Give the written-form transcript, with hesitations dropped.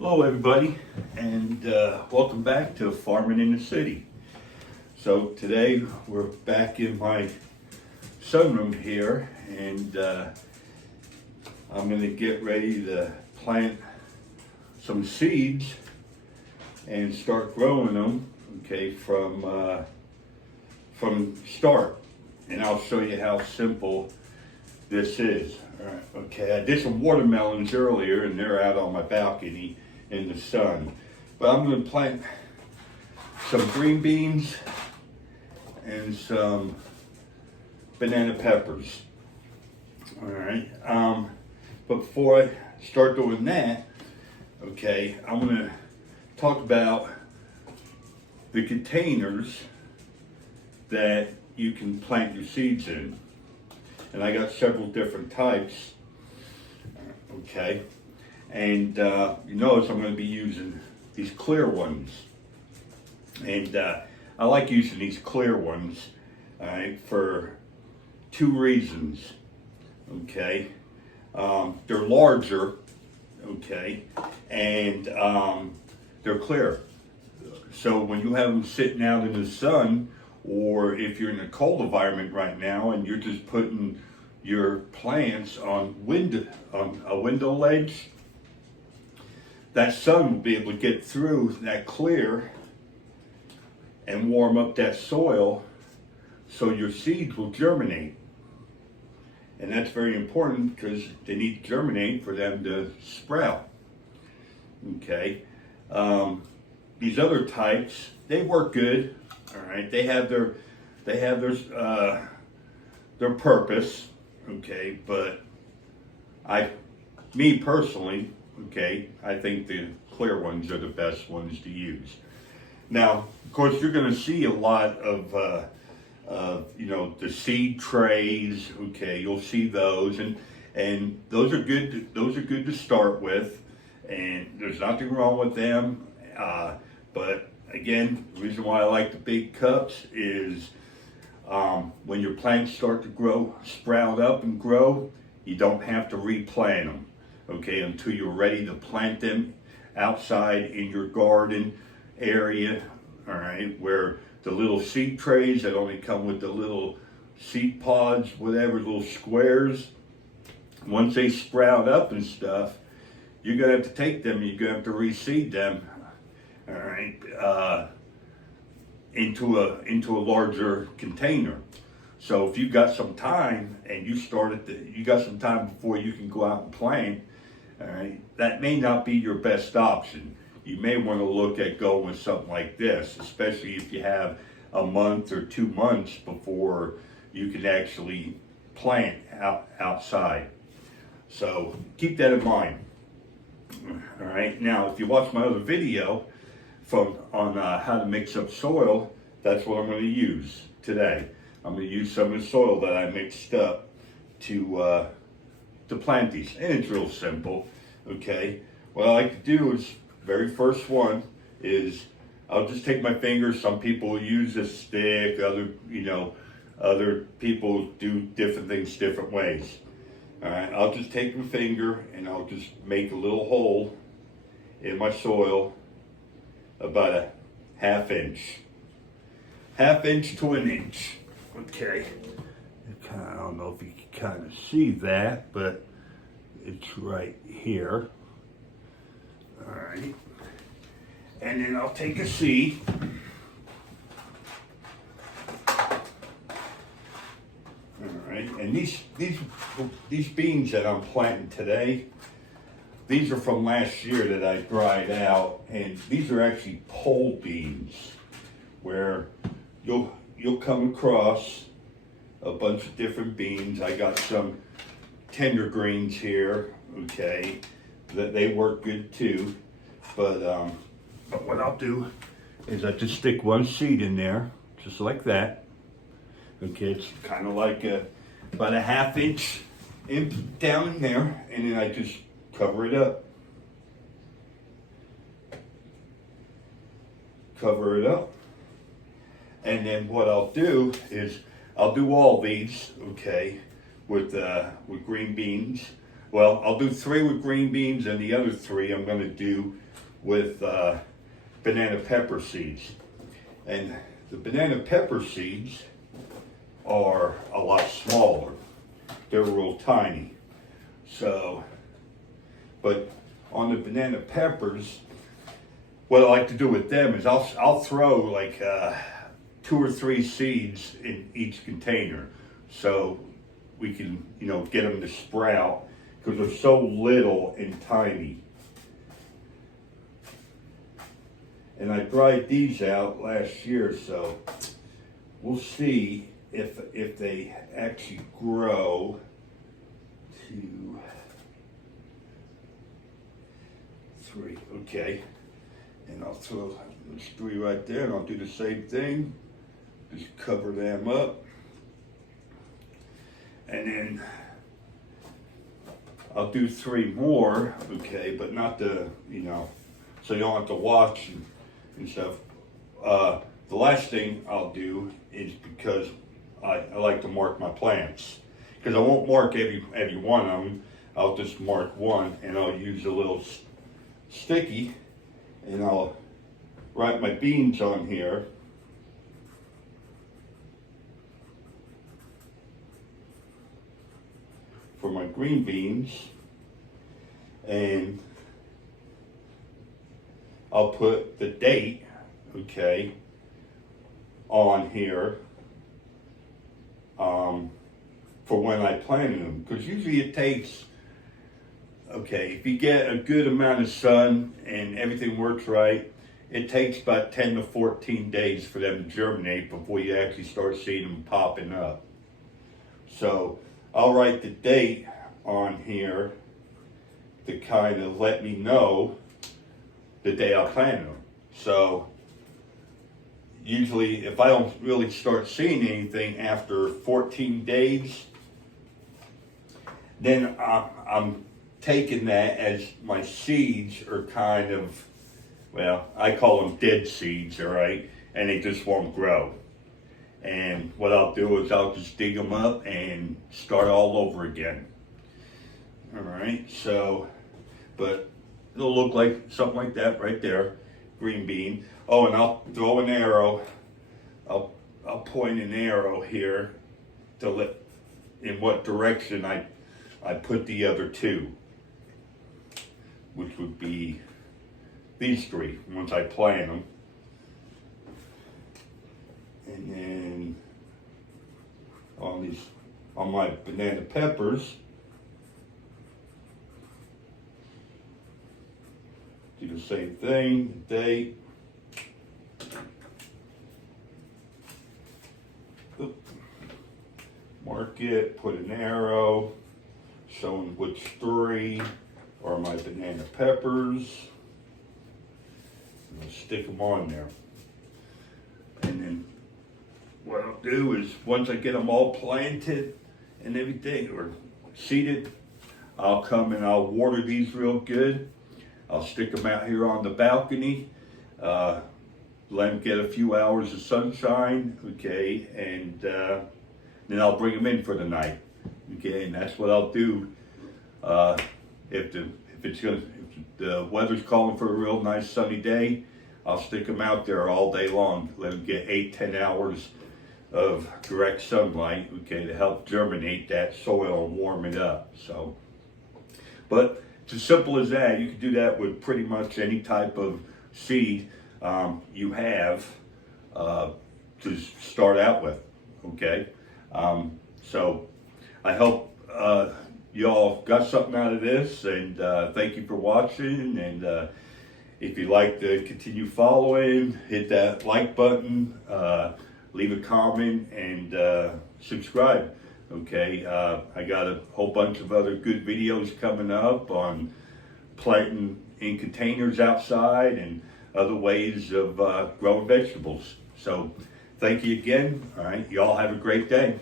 Hello everybody, and welcome back to Farming in the City. So today we're back in my sunroom here, and I'm going to get ready to plant some seeds and start growing them, okay, from start. And I'll show you how simple this is. All right, okay, I did some watermelons earlier and they're out on my balcony in the sun. But I'm going to plant some green beans and some banana peppers. All right. But before I start doing that, okay, I'm going to talk about the containers that you can plant your seeds in. And I got several different types. Okay. And you notice I'm going to be using these clear ones. And I like using these clear ones for two reasons. Okay. They're larger, okay, and they're clear. So when you have them sitting out in the sun, or if you're in a cold environment right now and you're just putting your plants on a window ledge, that sun will be able to get through that clear and warm up that soil so your seeds will germinate. And that's very important because they need to germinate for them to sprout. Okay. These other types, they work good. All right. They have their purpose. Okay. But me personally, okay, I think the clear ones are the best ones to use. Now, of course, you're going to see a lot of the seed trays. Okay, you'll see those, and those are good. Those are good to start with, and there's nothing wrong with them. But again, the reason why I like the big cups is when your plants start to sprout up and grow, you don't have to replant them. Okay, until you're ready to plant them outside in your garden area. All right, where the little seed trays that only come with the little seed pods, whatever, little squares, once they sprout up and stuff, you're gonna have to take them, you're gonna have to reseed them, all right, into a larger container. So if you've got some time and you got some time before you can go out and plant, all right, that may not be your best option. You may want to look at going with something like this, especially if you have a month or 2 months before you can actually plant outside. So keep that in mind. All right. Now, if you watch my other video on how to mix up soil, that's what I'm going to use today. I'm going to use some of the soil that I mixed up to plant these, and it's real simple. Okay. What I like to do is, very first one is I'll just take my fingers. Some people use a stick, other people do different things different ways. All right, I'll just take my finger and I'll just make a little hole in my soil about a half inch to an inch. Okay, I don't know if you can kind of see that, but it's right here. All right, and then I'll take a seed. All right, and these beans that I'm planting today, these are from last year that I dried out, and these are actually pole beans, where you'll come across a bunch of different beans. I got some tender greens here, okay, that they work good too. But what I'll do is I just stick one seed in there, just like that. Okay, it's kind of like about a half inch down in there, and then I just cover it up. And then what I'll do is I'll do all these, okay, with green beans. Well, I'll do 3 with green beans, and the other 3 I'm going to do with banana pepper seeds. And the banana pepper seeds are a lot smaller. They're real tiny. So, but on the banana peppers, what I like to do with them is I'll throw like 2 or 3 seeds in each container, so we can get them to sprout because they're so little and tiny. And I tried these out last year, so we'll see if they actually grow to 3. Okay, and I'll throw those 3 right there, and I'll do the same thing. Just cover them up, and then I'll do 3 more. Okay, but not the so you don't have to watch and stuff. The last thing I'll do is, because I like to mark my plants, because I won't mark every one of them. I'll just mark one, and I'll use a little sticky, and I'll write my beans on here. For my green beans, and I'll put the date, okay, on here for when I planted them, because usually it takes, okay, if you get a good amount of sun and everything works right, it takes about 10 to 14 days for them to germinate before you actually start seeing them popping up. So I'll write the date on here to kind of let me know the day I planted them. So usually if I don't really start seeing anything after 14 days, then I'm taking that as my seeds are kind of, well, I call them dead seeds, all right? And they just won't grow. And what I'll do is I'll just dig them up and start all over again. All right, so, but it'll look like something like that right there, green bean. Oh, and I'll throw an arrow. I'll point an arrow here to let in what direction I put the other 2, which would be these 3 once I plant them. And then on my banana peppers, do the same thing, date. Mark it, put an arrow showing which 3 are my banana peppers. I'll stick them on there. And then what I'll do is, once I get them all planted and everything, or seeded, I'll come and I'll water these real good. I'll stick them out here on the balcony, let them get a few hours of sunshine, okay, and then I'll bring them in for the night, okay, and that's what I'll do. If the weather's calling for a real nice sunny day, I'll stick them out there all day long, let them get 8-10 hours of direct sunlight, okay, to help germinate that soil and warm it up. So, but it's as simple as that. You can do that with pretty much any type of seed you have to start out with, okay? So I hope y'all got something out of this, and thank you for watching. And if you'd like to continue following, hit that like button, leave a comment, and subscribe. Okay, I got a whole bunch of other good videos coming up on planting in containers outside and other ways of growing vegetables. So thank you again. All right, y'all have a great day.